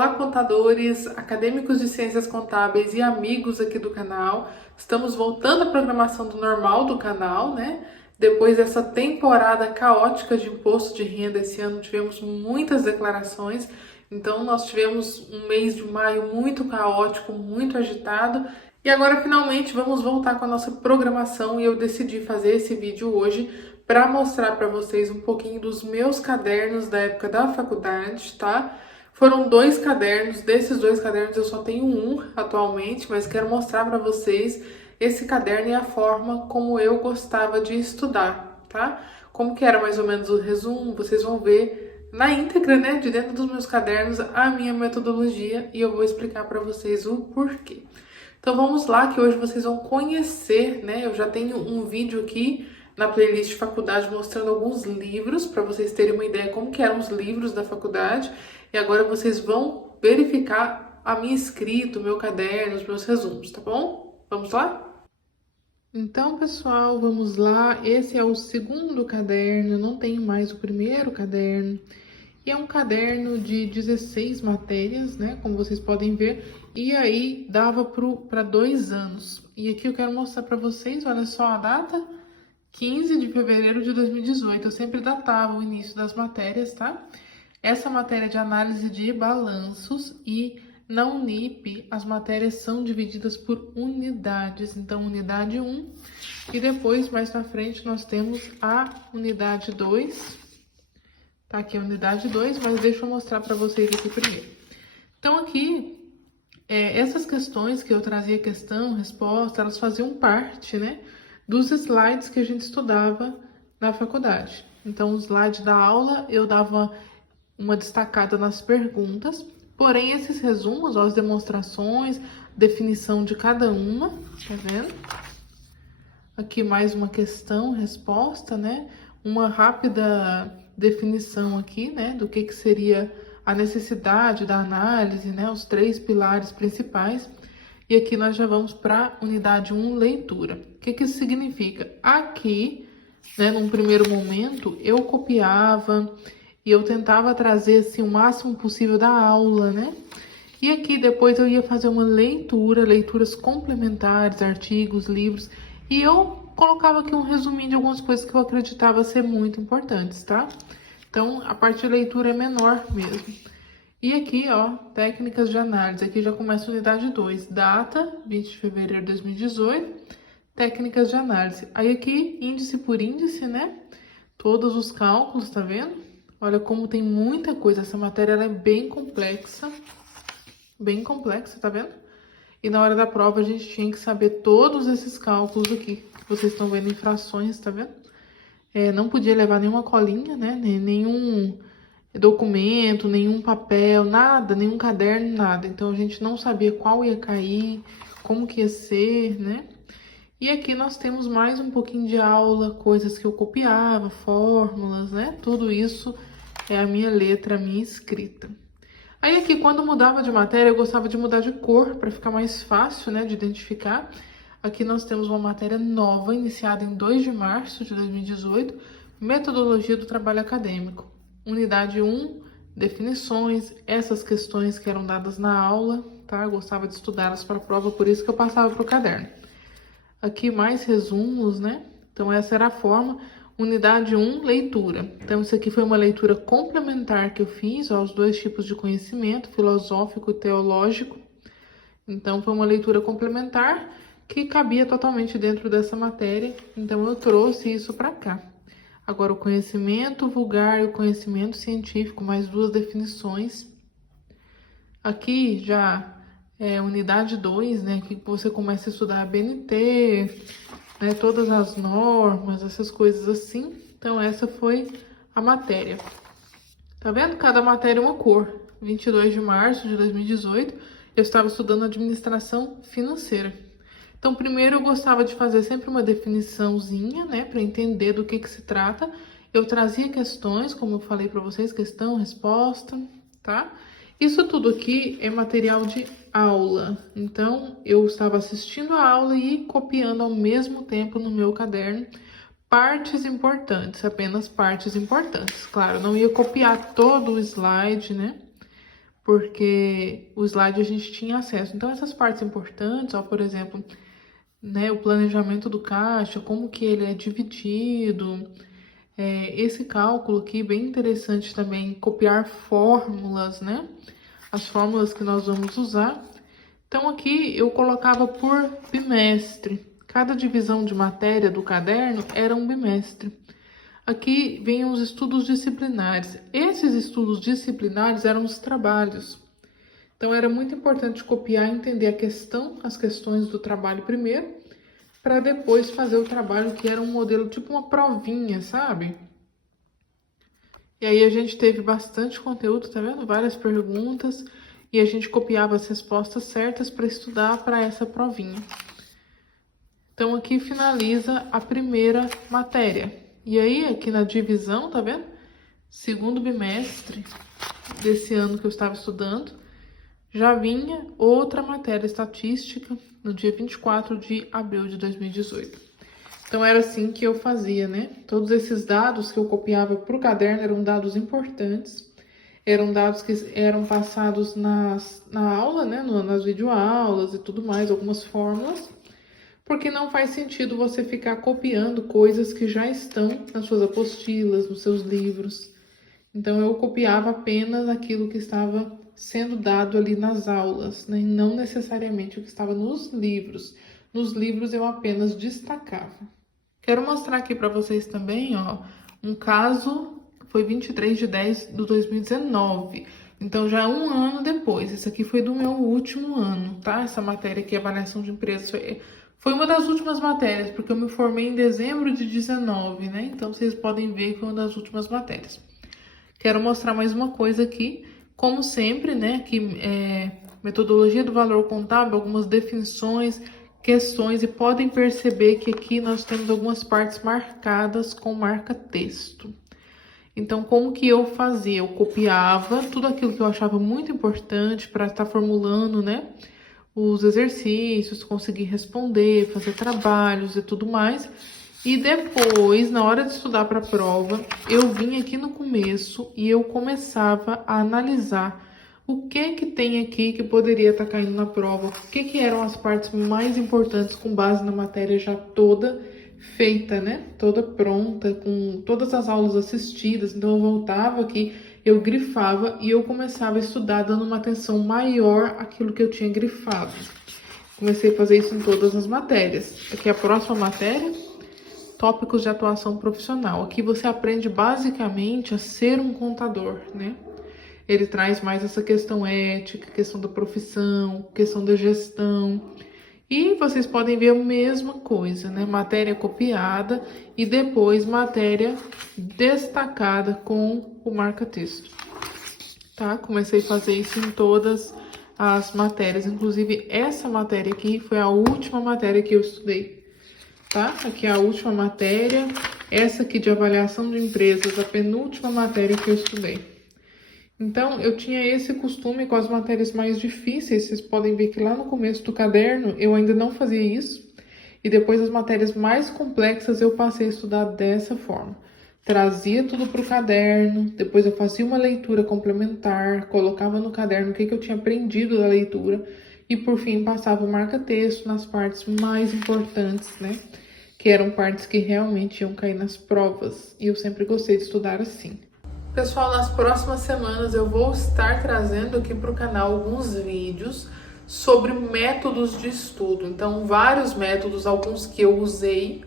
Olá, contadores, acadêmicos de ciências contábeis e amigos aqui do canal. Estamos voltando à programação do normal do canal, né? Depois dessa temporada caótica de imposto de renda, esse ano tivemos muitas declarações. Então, nós tivemos um mês de maio muito caótico, muito agitado. E agora, finalmente, vamos voltar com a nossa programação e eu decidi fazer esse vídeo hoje para mostrar para vocês um pouquinho dos meus cadernos da época da faculdade, tá? Foram 2 cadernos, desses 2 cadernos eu só tenho um atualmente, mas quero mostrar para vocês esse caderno e a forma como eu gostava de estudar, tá? Como que era mais ou menos o resumo, vocês vão ver na íntegra, né, de dentro dos meus cadernos, a minha metodologia e eu vou explicar para vocês o porquê. Então vamos lá, que hoje vocês vão conhecer, né, eu já tenho um vídeo aqui na playlist de faculdade mostrando alguns livros, para vocês terem uma ideia como que eram os livros da faculdade. E agora vocês vão verificar a minha escrita, o meu caderno, os meus resumos, tá bom? Vamos lá? Então, pessoal, vamos lá. Esse é o segundo caderno, eu não tenho mais o primeiro caderno. E é um caderno de 16 matérias, né? Como vocês podem ver. E aí, dava para 2 anos. E aqui eu quero mostrar para vocês, olha só a data. 15 de fevereiro de 2018. Eu sempre datava o início das matérias, tá? Essa matéria de análise de balanços e na Unip as matérias são divididas por unidades. Então, unidade 1 e depois, mais pra frente, nós temos a unidade 2. Tá aqui a unidade 2, mas deixa eu mostrar para vocês aqui primeiro. Então, aqui, essas questões que eu trazia questão, resposta, elas faziam parte, né, dos slides que a gente estudava na faculdade. Então, o slide da aula eu dava uma destacada nas perguntas, porém esses resumos, ó, as demonstrações, definição de cada uma, tá vendo? Aqui mais uma questão, resposta, né? Uma rápida definição aqui, né, do que seria a necessidade da análise, né, os 3 pilares principais. E aqui nós já vamos para unidade 1, leitura. O que isso significa? Aqui, né, num primeiro momento, eu copiava e eu tentava trazer assim, o máximo possível da aula, né? E aqui depois eu ia fazer uma leitura, leituras complementares, artigos, livros, e eu colocava aqui um resuminho de algumas coisas que eu acreditava ser muito importantes, tá? Então, a parte de leitura é menor mesmo. E aqui, ó, técnicas de análise. Aqui já começa a unidade 2, data, 20 de fevereiro de 2018, técnicas de análise. Aí aqui, índice por índice, né? Todos os cálculos, tá vendo? Olha como tem muita coisa, essa matéria ela é bem complexa, tá vendo? E na hora da prova a gente tinha que saber todos esses cálculos aqui, que vocês estão vendo em frações, tá vendo? Não podia levar nenhuma colinha, né? Nenhum documento, nenhum papel, nada, nenhum caderno, nada. Então a gente não sabia qual ia cair, como que ia ser, né? E aqui nós temos mais um pouquinho de aula, coisas que eu copiava, fórmulas, né? Tudo isso é a minha letra, a minha escrita. Aí aqui, quando mudava de matéria, eu gostava de mudar de cor, para ficar mais fácil, né, de identificar. Aqui nós temos uma matéria nova, iniciada em 2 de março de 2018, Metodologia do Trabalho Acadêmico. Unidade 1, definições, essas questões que eram dadas na aula, tá? Eu gostava de estudá-las para a prova, por isso que eu passava para o caderno. Aqui mais resumos, né? Então essa era a forma. Unidade 1, leitura. Então isso aqui foi uma leitura complementar que eu fiz aos 2 tipos de conhecimento, filosófico e teológico. Então foi uma leitura complementar que cabia totalmente dentro dessa matéria. Então eu trouxe isso para cá. Agora o conhecimento vulgar e o conhecimento científico, mais 2 definições. Aqui já unidade 2, né, que você começa a estudar a BNT, né, todas as normas, essas coisas assim. Então, essa foi a matéria. Tá vendo? Cada matéria é uma cor. 22 de março de 2018, eu estava estudando administração financeira. Então, primeiro eu gostava de fazer sempre uma definiçãozinha, né, para entender do que se trata. Eu trazia questões, como eu falei para vocês, questão, resposta, tá? Isso tudo aqui é material de aula, então eu estava assistindo a aula e copiando ao mesmo tempo no meu caderno partes importantes, apenas partes importantes. Claro, não ia copiar todo o slide, né? porque o slide a gente tinha acesso. Então, essas partes importantes, ó, por exemplo, né, o planejamento do caixa, como que ele é dividido, esse cálculo aqui, bem interessante também, copiar fórmulas, né, as fórmulas que nós vamos usar. Então, aqui eu colocava por bimestre. Cada divisão de matéria do caderno era um bimestre. Aqui vem os estudos disciplinares. Esses estudos disciplinares eram os trabalhos. Então, era muito importante copiar e entender as questões do trabalho primeiro, para depois fazer o trabalho, que era um modelo tipo uma provinha, sabe? E aí a gente teve bastante conteúdo, tá vendo? Várias perguntas, e a gente copiava as respostas certas para estudar para essa provinha. Então, aqui finaliza a primeira matéria. E aí, aqui na divisão, tá vendo? Segundo bimestre desse ano que eu estava estudando, já vinha outra matéria estatística no dia 24 de abril de 2018. Então, era assim que eu fazia, né? Todos esses dados que eu copiava para o caderno eram dados importantes, eram dados que eram passados na aula, né? Nas videoaulas e tudo mais, algumas fórmulas, porque não faz sentido você ficar copiando coisas que já estão nas suas apostilas, nos seus livros. Então, eu copiava apenas aquilo que estava sendo dado ali nas aulas, né? E não necessariamente o que estava nos livros. Nos livros, eu apenas destacava. Quero mostrar aqui para vocês também, ó, um caso, foi 23 de 10 de 2019. Então, já um ano depois. Isso aqui foi do meu último ano, tá? Essa matéria aqui, avaliação de empresas, foi uma das últimas matérias, porque eu me formei em dezembro de 19, né? Então, vocês podem ver que foi uma das últimas matérias. Quero mostrar mais uma coisa aqui, como sempre, né? Aqui, metodologia do valor contábil, algumas definições, questões, e podem perceber que aqui nós temos algumas partes marcadas com marca-texto. Então, como que eu fazia? Eu copiava tudo aquilo que eu achava muito importante para estar formulando, né? Os exercícios, conseguir responder, fazer trabalhos e tudo mais. E depois, na hora de estudar para a prova, eu vim aqui no começo e eu começava a analisar o que tem aqui que poderia estar caindo na prova, o que eram as partes mais importantes com base na matéria já toda feita, né? Toda pronta, com todas as aulas assistidas. Então, eu voltava aqui, eu grifava e eu começava a estudar, dando uma atenção maior àquilo que eu tinha grifado. Comecei a fazer isso em todas as matérias. Aqui a próxima matéria, tópicos de atuação profissional. Aqui você aprende basicamente a ser um contador, né? Ele traz mais essa questão ética, questão da profissão, questão da gestão. E vocês podem ver a mesma coisa, né? Matéria copiada e depois matéria destacada com o marca-texto. Tá? Comecei a fazer isso em todas as matérias. Inclusive, essa matéria aqui foi a última matéria que eu estudei. Tá? Aqui é a última matéria. Essa aqui de avaliação de empresas, a penúltima matéria que eu estudei. Então, eu tinha esse costume com as matérias mais difíceis. Vocês podem ver que lá no começo do caderno eu ainda não fazia isso. E depois as matérias mais complexas eu passei a estudar dessa forma. Trazia tudo para o caderno, depois eu fazia uma leitura complementar, colocava no caderno o que eu tinha aprendido da leitura e, por fim, passava o marca-texto nas partes mais importantes, né? Que eram partes que realmente iam cair nas provas. E eu sempre gostei de estudar assim. Pessoal, nas próximas semanas eu vou estar trazendo aqui para o canal alguns vídeos sobre métodos de estudo. Então, vários métodos, alguns que eu usei,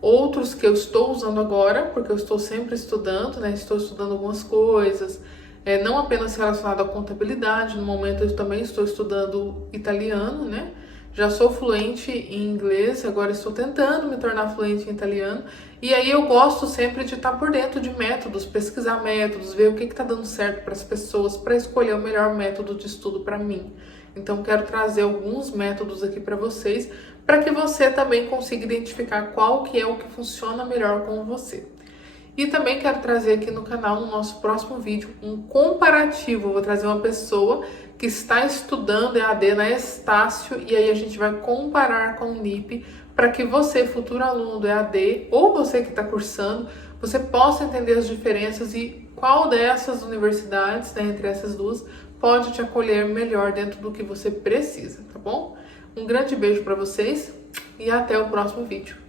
outros que eu estou usando agora, porque eu estou sempre estudando, né? Estou estudando algumas coisas, não apenas relacionado à contabilidade. No momento eu também estou estudando italiano, né? Já sou fluente em inglês, agora estou tentando me tornar fluente em italiano. E aí eu gosto sempre de estar por dentro de métodos, pesquisar métodos, ver o que está dando certo para as pessoas, para escolher o melhor método de estudo para mim. Então, quero trazer alguns métodos aqui para vocês, para que você também consiga identificar qual que é o que funciona melhor com você. E também quero trazer aqui no canal, no nosso próximo vídeo, um comparativo. Eu vou trazer uma pessoa que está estudando EAD na Estácio e aí a gente vai comparar com o NIP para que você, futuro aluno do EAD, ou você que está cursando, você possa entender as diferenças e qual dessas universidades, né, entre essas duas, pode te acolher melhor dentro do que você precisa, tá bom? Um grande beijo para vocês e até o próximo vídeo.